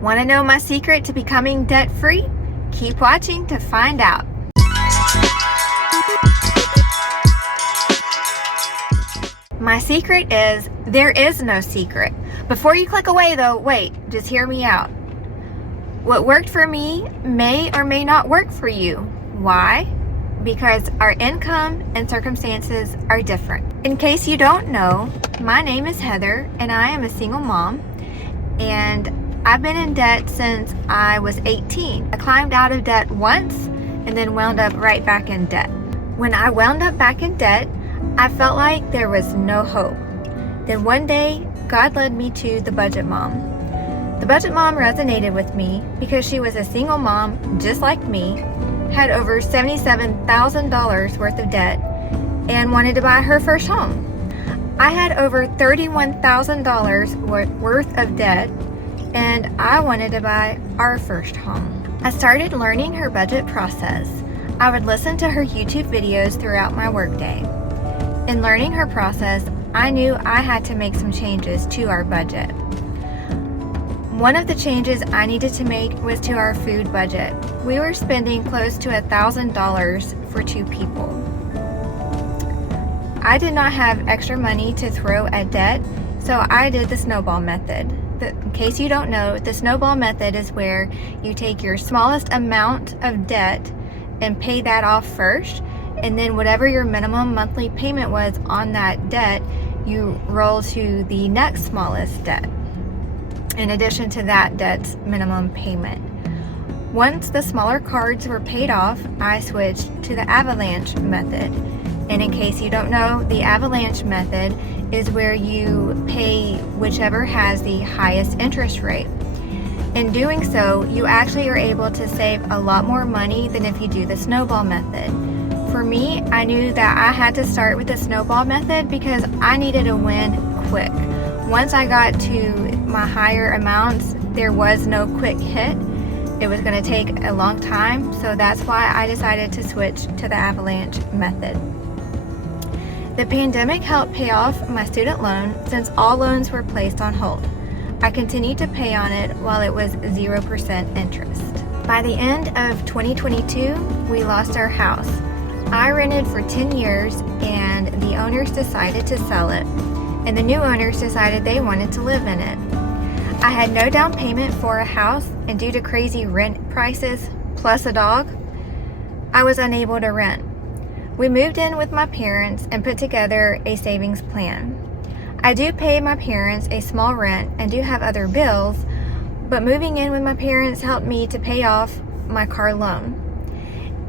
Want to know my secret to becoming debt-free? Keep watching to find out. My secret is there is no secret. Before you click away though, wait, just hear me out. What worked for me may or may not work for you. Why? Because our income and circumstances are different. In case you don't know, my name is Heather and I am a single mom, and I've been in debt since I was 18. I climbed out of debt once and then wound up right back in debt. When I wound up back in debt, I felt like there was no hope. Then one day, God led me to the Budget Mom. The Budget Mom resonated with me because she was a single mom just like me, had over $77,000 worth of debt, and wanted to buy her first home. I had over $31,000 worth of debt, and I wanted to buy our first home. I started learning her budget process. I would listen to her YouTube videos throughout my workday. In learning her process, I knew I had to make some changes to our budget. One of the changes I needed to make was to our food budget. We were spending close to $1,000 for 2 people. I did not have extra money to throw at debt, so I did the snowball method. In case you don't know, the snowball method is where you take your smallest amount of debt and pay that off first, and then whatever your minimum monthly payment was on that debt, you roll to the next smallest debt, in addition to that debt's minimum payment. Once the smaller cards were paid off, I switched to the avalanche method. And in case you don't know, the avalanche method is where you pay whichever has the highest interest rate. In doing so, you actually are able to save a lot more money than if you do the snowball method. For me, I knew that I had to start with the snowball method because I needed a win quick. Once I got to my higher amounts, there was no quick hit. It was going to take a long time, so that's why I decided to switch to the avalanche method. The pandemic helped pay off my student loan since all loans were placed on hold. I continued to pay on it while it was 0% interest. By the end of 2022, we lost our house. I rented for 10 years and the owners decided to sell it, and the new owners decided they wanted to live in it. I had no down payment for a house, and due to crazy rent prices plus a dog, I was unable to rent. We moved in with my parents and put together a savings plan. I do pay my parents a small rent and do have other bills, but moving in with my parents helped me to pay off my car loan.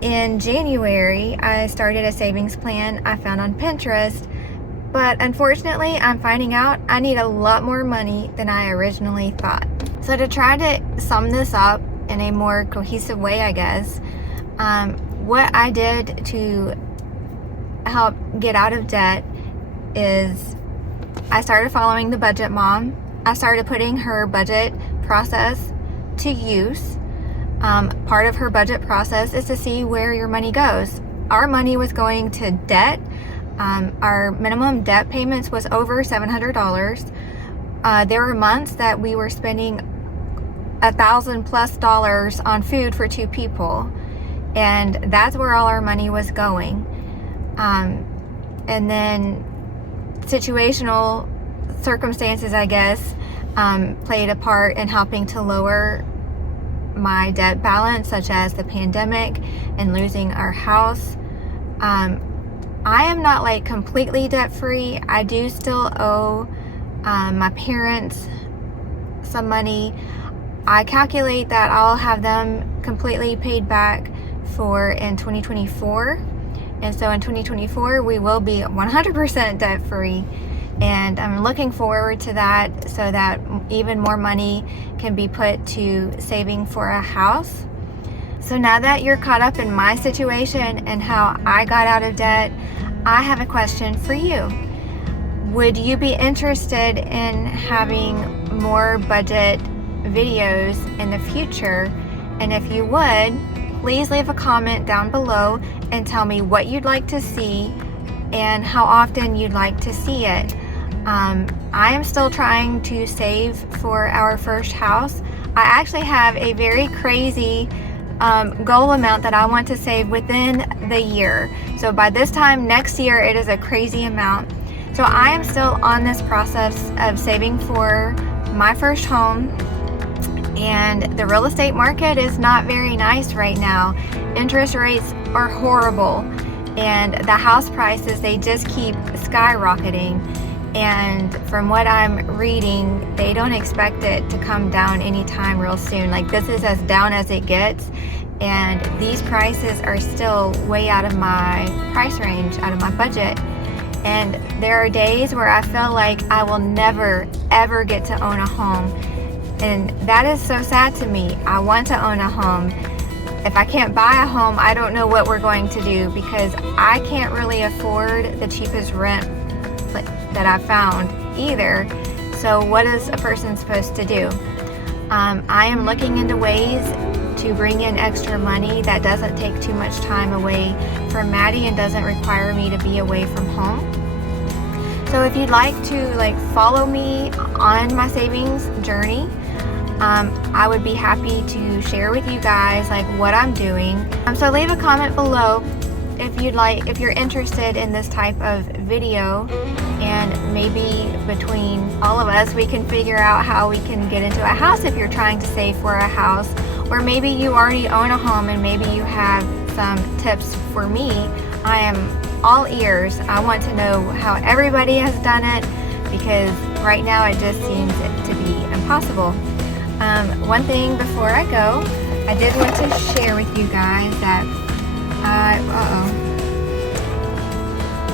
In January, I started a savings plan I found on Pinterest, but unfortunately, I'm finding out I need a lot more money than I originally thought. So to try to sum this up in a more cohesive way, I guess, what I did to help get out of debt is I started following the Budget Mom. I started putting her budget process to use. Part of her budget process is to see where your money goes. Our money was going to debt. Our minimum debt payments was over $700. There were months that we were spending $1,000+ on food for 2 people, and that's where all our money was going. And then situational circumstances, I guess, played a part in helping to lower my debt balance, such as the pandemic and losing our house. I am not like completely debt free. I do still owe my parents some money. I calculate that I'll have them completely paid back for in 2024. And so in 2024, we will be 100% debt free. And I'm looking forward to that so that even more money can be put to saving for a house. So now that you're caught up in my situation and how I got out of debt, I have a question for you. Would you be interested in having more budget videos in the future? And if you would, please leave a comment down below and tell me what you'd like to see and how often you'd like to see it. I am still trying to save for our first house. I actually have a very crazy goal amount that I want to save within the year. So by this time next year, it is a crazy amount. So I am still on this process of saving for my first home, and the real estate market is not very nice right now. Interest rates are horrible, and the house prices, they just keep skyrocketing. And from what I'm reading, they don't expect it to come down anytime real soon. Like, this is as down as it gets, and these prices are still way out of my price range, out of my budget. And there are days where I feel like I will never ever get to own a home, and that is so sad to me. I want to own a home. If I can't buy a home, I don't know what we're going to do, because I can't really afford the cheapest rent that I found either. So what is a person supposed to do? I am looking into ways to bring in extra money that doesn't take too much time away from Maddie and doesn't require me to be away from home. So if you'd like to follow me on my savings journey, I would be happy to share with you guys what I'm doing. So leave a comment below if you're interested in this type of video, and maybe between all of us we can figure out how we can get into a house if you're trying to save for a house, or maybe you already own a home and maybe you have some tips for me. I am all ears. I want to know how everybody has done it, because right now it just seems to be impossible. One thing before I go, I did want to share with you guys that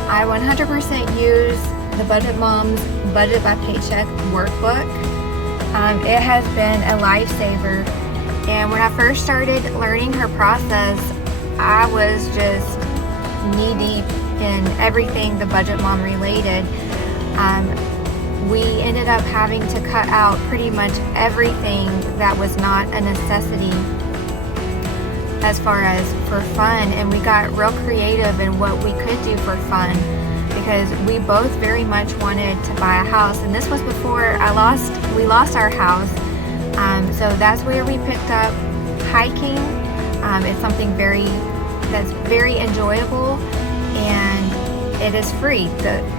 I 100% use the Budget Mom's Budget by Paycheck workbook. It has been a lifesaver, and when I first started learning her process, I was just knee deep in everything the Budget Mom related. We ended up having to cut out pretty much everything that was not a necessity as far as for fun, and we got real creative in what we could do for fun, because we both very much wanted to buy a house, and this was before we lost our house. So that's where we picked up hiking. It's something that's very enjoyable, and it is free.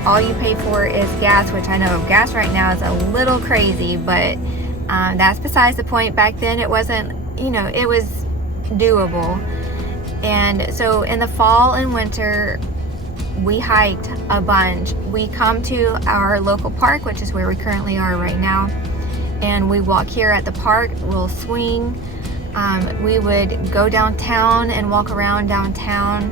All you pay for is gas, which I know gas right now is a little crazy, but that's besides the point. Back then it wasn't, it was doable. And so in the fall and winter, we hiked a bunch. We come to our local park, which is where we currently are right now, and we walk here at the park. We'll swing. We would go downtown and walk around downtown,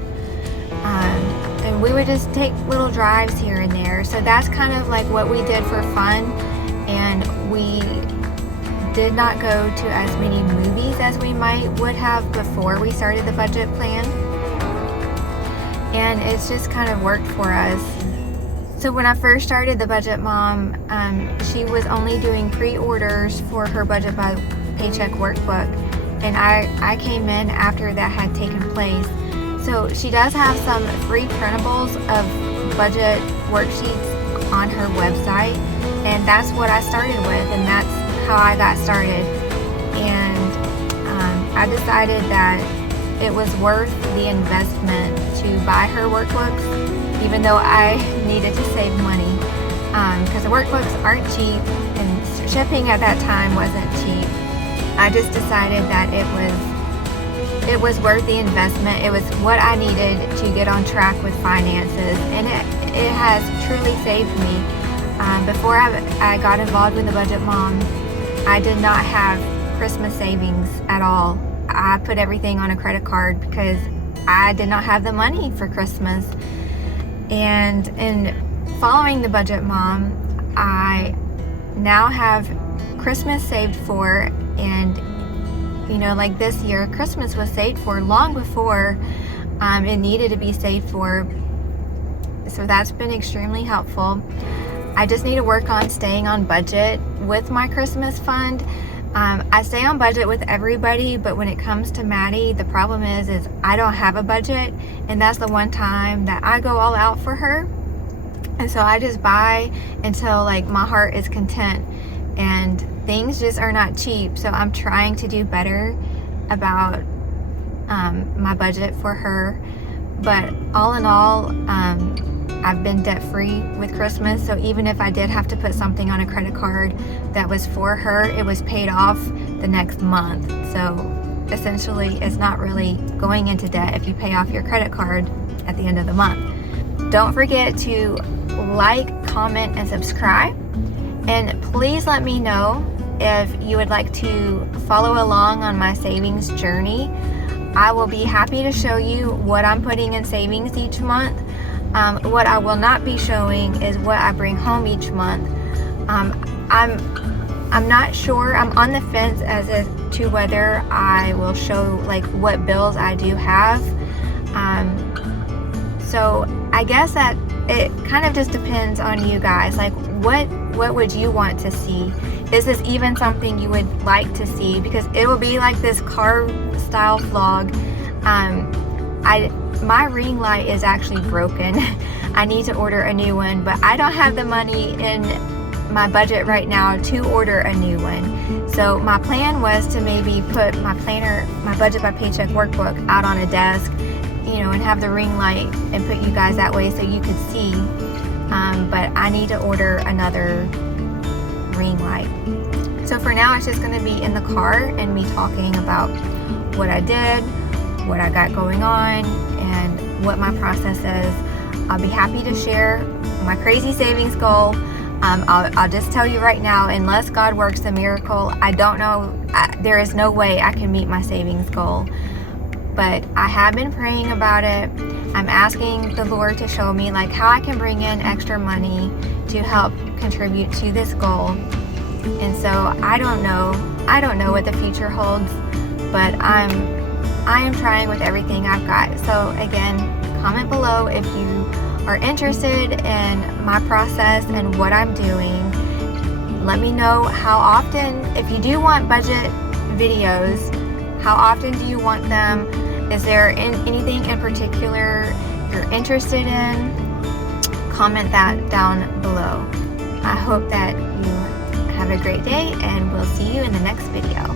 and we would just take little drives here and there. So that's kind of what we did for fun, and we did not go to as many movies as we would have before we started the budget plan, and it's just kind of worked for us. So when I first started the Budget Mom, she was only doing pre-orders for her Budget by Paycheck workbook, and I came in after that had taken place. So she does have some free printables of budget worksheets on her website, and that's what I started with, and that's how I got started. And I decided that it was worth the investment to buy her workbooks, even though I needed to save money, because the workbooks aren't cheap, and shipping at that time wasn't cheap. I just decided that it was worth the investment. It was what I needed to get on track with finances, and it has truly saved me. Before I got involved with the Budget Mom, I did not have Christmas savings at all. I put everything on a credit card because I did not have the money for Christmas. And in following the Budget Mom, I now have Christmas saved for, and this year, Christmas was saved for long before it needed to be saved for. So that's been extremely helpful. I just need to work on staying on budget with my Christmas fund. I stay on budget with everybody, but when it comes to Maddie, the problem is I don't have a budget, and that's the one time that I go all out for her. And so I just buy until my heart is content, and things just are not cheap. So I'm trying to do better about my budget for her. But all in all, I've been debt free with Christmas. So even if I did have to put something on a credit card that was for her, it was paid off the next month. So essentially, it's not really going into debt if you pay off your credit card at the end of the month. Don't forget to like, comment, and subscribe. And please let me know if you would like to follow along on my savings journey. I will be happy to show you what I'm putting in savings each month. What I will not be showing is what I bring home each month. I'm not sure. I'm on the fence as to whether I will show like what bills I do have. So I guess that it kind of just depends on you guys. Like what would you want to see? Is this even something you would like to see? Because it will be like this car style vlog. My ring light is actually broken. I need to order a new one, but I don't have the money in my budget right now to order a new one. So my plan was to maybe put my planner, my budget by paycheck workbook out on a desk, and have the ring light and put you guys that way so you could see. But I need to order another ring light. So for now, it's just going to be in the car and me talking about what I did, what I got going on, and what my process is. I'll be happy to share my crazy savings goal. I'll just tell you right now, unless God works a miracle, I don't know, there is no way I can meet my savings goal. But I have been praying about it. I'm asking the Lord to show me like how I can bring in extra money to help contribute to this goal. And so I don't know what the future holds, but I am trying with everything I've got. So again, comment below if you are interested in my process and what I'm doing. Let me know how often, if you do want budget videos, how often do you want them? Is there anything in particular you're interested in? Comment that down below. I hope that you have a great day, and we'll see you in the next video.